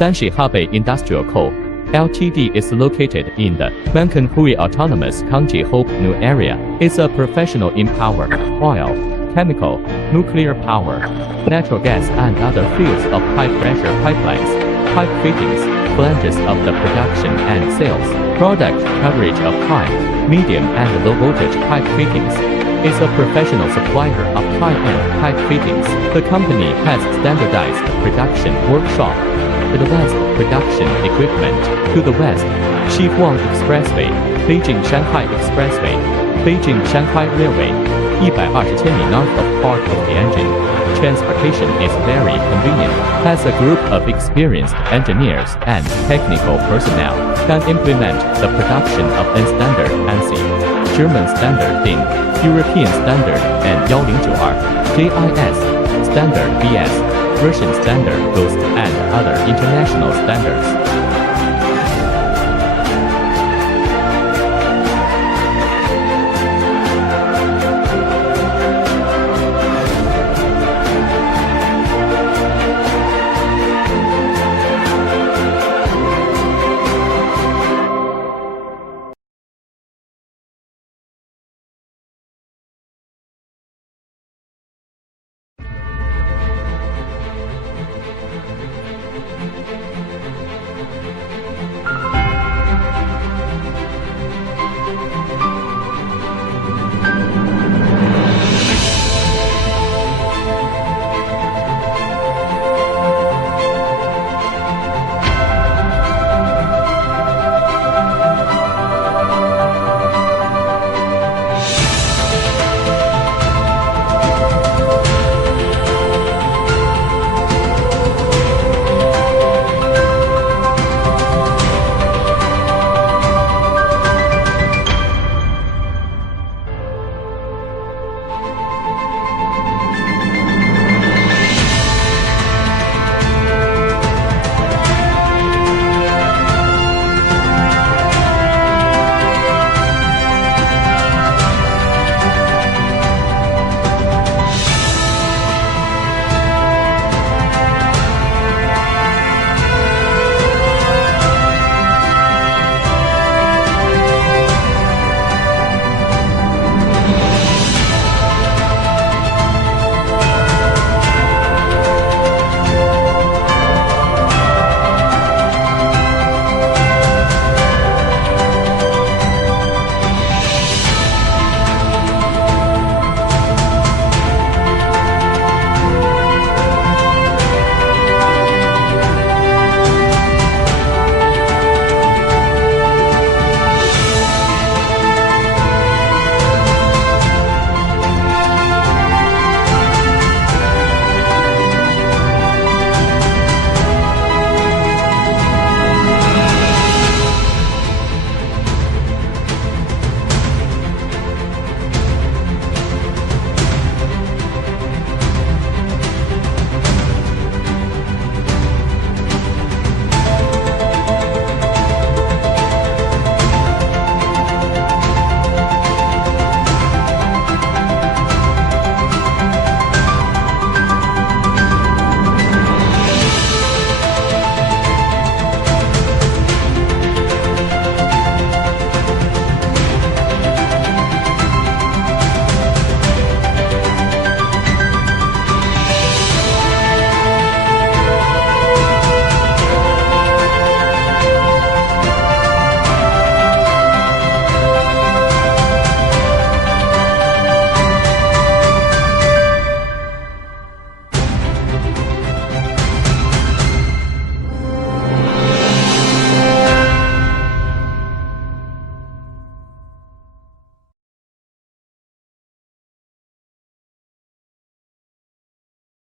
Sanshi Hebei Industrial Co. Ltd is located in the Mankan-Hui Autonomous County Hope New area. It's a professional in power, oil, chemical, nuclear power, natural gas and other fields of high-pressure pipelines, pipe fittings, flanges of the production and sales, product coverage of high, medium and low voltage pipe fittings. Is a professional supplier of high-end pipe fittings. The company has standardized production workshop, advanced production equipment. To the west, Xihuang Expressway, Beijing-Shanghai Expressway, Beijing-Shanghai Railway, 120千米 north of part of the engine. Transportation is very convenient. Has a group of experienced engineers and technical personnel can implement the production of N-standard ANSI, German standard DIN, European standard N1092, JIS, standard BS, Russian standard GOST and other international standards.